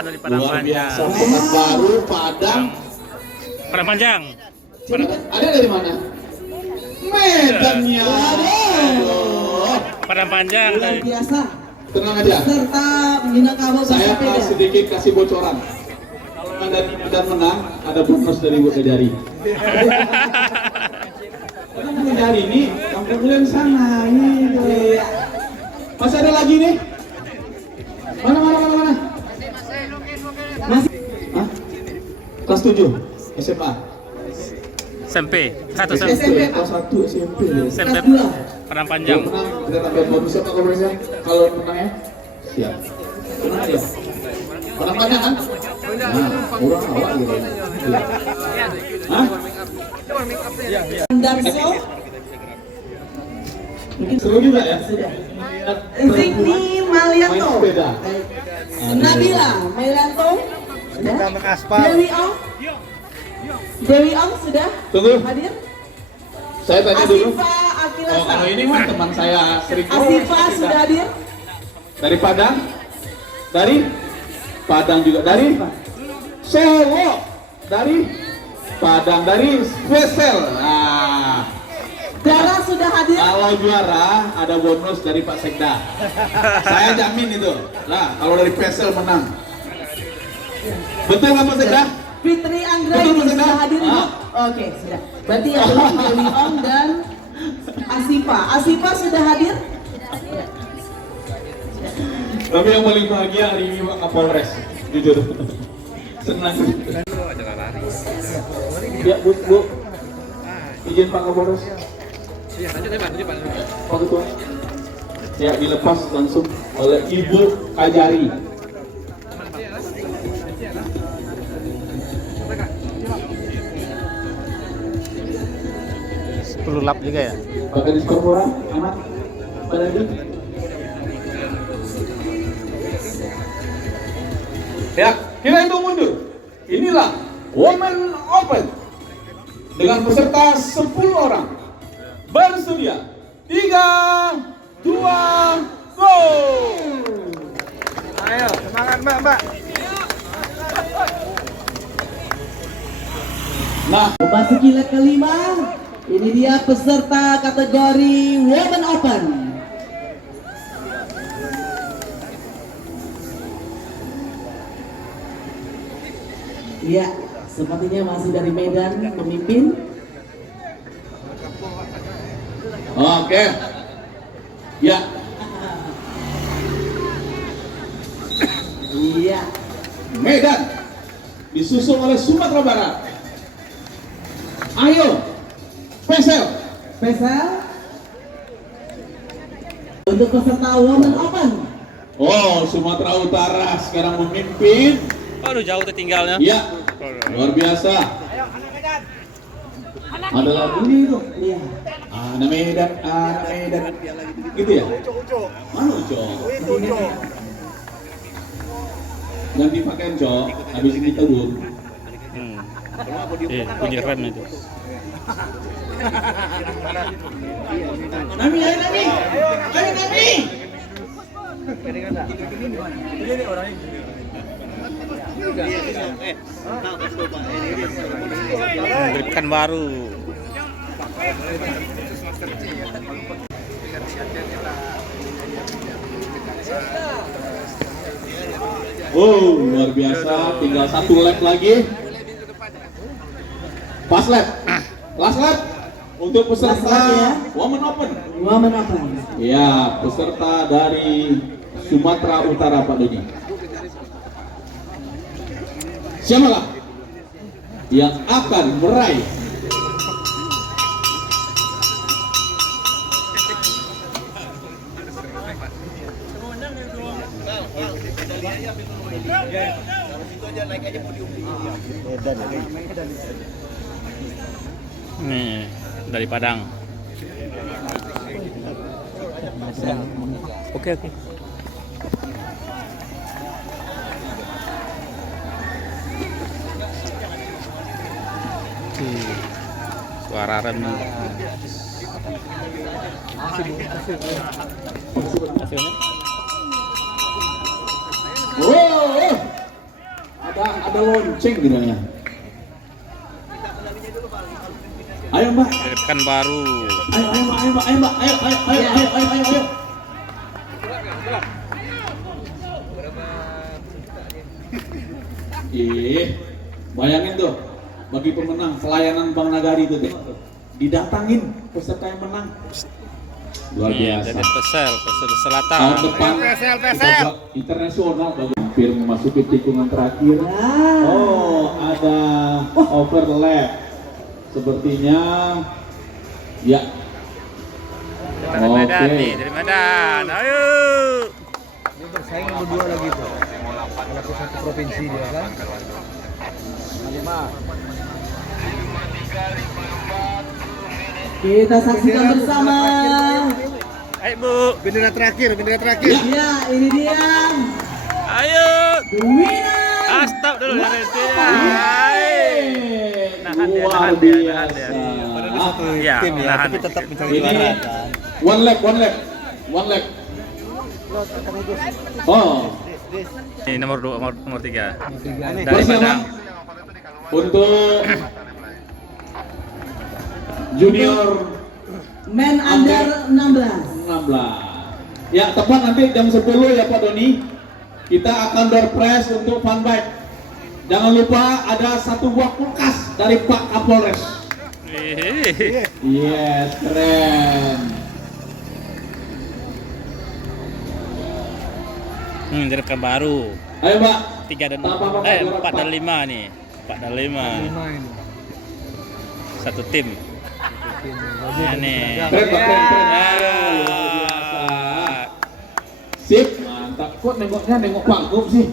8 dari Padang Luar Panjang. biasa, Pekanbaru, Padang. Padang Panjang. Ada dari mana? Medannya. Aduh. Padang Panjang Luar dari biasa. Tenang aja. Serta Minangkabau Saya bersepeda. sedikit kasih bocoran. Kalau dan menang, ada bonus dari Bu Kejari. Karena Bu Kejari ini kampung kalian sana ini. Masih ada lagi nih? Mana? Masih Hah? Kelas 7 SMA. SMP. Satu SMP. SMP. Kelas 1 SMP. SMP kelas 2. Padang Kalau Panjang. menang, kita tambah bonus apa kabarnya? Kalau menang ya? Siap. Tenang aja. Orang banyak kan? Nah, orang awal gitu. Hah? Darso. Mungkin Seru juga ya? sudah. Lihat Zikni perempuan main Malianto. sepeda. Nabila Malianto. Sudah. aspal. Dewi Ong sudah Tunggu, hadir. saya tanya dulu. Asifa Oh, Akilasa. kalau ini mah teman saya sering Asifa sudah hadir. dari Padang, dari Padang juga, dari Solo, dari Padang, dari Spesial. Nah, Dara sudah hadir. kalau juara ada bonus dari Pak Sekda. Saya jamin itu. Nah, kalau dari Spesial menang. Betul nggak Pak Sekda? Fitri Anggra Betul, ini Mas sudah Enda? hadir. Ah. Oke, sudah. Berarti yang belum Dewi Ong dan Asifa. Asifa sudah hadir. Tapi yang paling bahagia hari ini Pak Kapolres, jujur. Senang. Ya, Bu. Izin Pak Kapolres. Pak Ketua. Ya, dilepas langsung oleh Ibu Kajari. Perlu lap juga ya. Pak Kadis Korpora, Ahmad, Pak Nadi. Ya, kita hitung mundur. Inilah Women Open dengan peserta 10 orang. Bersedia. 3, 2, go! Ayo, semangat Mbak. Nah, Memasuki leg kelima. Ini dia peserta kategori Women Open. Ya, sepertinya masih dari Medan pemimpin. oke. Ya, Iya. Medan disusul oleh Sumatera Barat. Ayo, Spesial. Spesial untuk peserta Women Open. Oh, Sumatera Utara sekarang memimpin. Aduh, jauh tertinggalnya. Ya, luar biasa. Ada lagi nih tuh. Iya. Anak Medan. Gitu ya? Mana Cok? Ganti pakaian Cok, habis ini turun. Bunyi rem itu. Nami, ayo Nami. Ayo Nami. Dari Pekanbaru. Oh, luar biasa. Tinggal 1 lap lagi. Pas lap. Last lap untuk peserta Last lap ya. Women Open. Women Open. Ya, peserta dari Sumatera Utara Pak Dodi. Siapalah yang akan meraih Nih, dari Padang. Oke. Suara rem. Hasilnya? oh, ada lonceng gitu ya. Ayo Mbak. Dari Pekanbaru. Ayo Mbak, ayo Mbak, ayo Mbak, ayo. Bayangin tuh, bagi pemenang pelayanan Bank Nagari itu tuh, didatangin peserta yang menang. Luar biasa. Dari Pesel Selatan. Tahun depan kita internasional hampir memasuki tikungan terakhir. Oh, ada overlap. Sepertinya ya. Dari Medan nih, dari Medan. Ayo. Dia bersaing berdua lagi tuh. Kalau satu provinsi dia kan. 5. Kita saksikan bersama. Ayo Bu. Bendera terakhir. Ya, ini dia. Ayo. The winner. Stop dulu dari itu ya. Luar biasa. Ya, Tim ya, nahan. tapi tetap mencari Ini juara. one lap. Oh, Ini nomor 3. Ini. Dari Bersama Padang. untuk junior Men under 16. 16. Ya, tepat nanti jam 10 ya Pak Doni. Kita akan door prize untuk fun bike. Jangan lupa ada 1 buah kulkas dari Pak Kapolres. Wih. Yes, keren. Dari Pekanbaru. Ayo Mbak. 3 dan Apa, 4 dan 5 nih. 4 dan 5. Satu tim. Ya nih. Keren Pak, keren. Ya. Luar biasa. Sip, mantap. Kok nengok Pak Gup sih?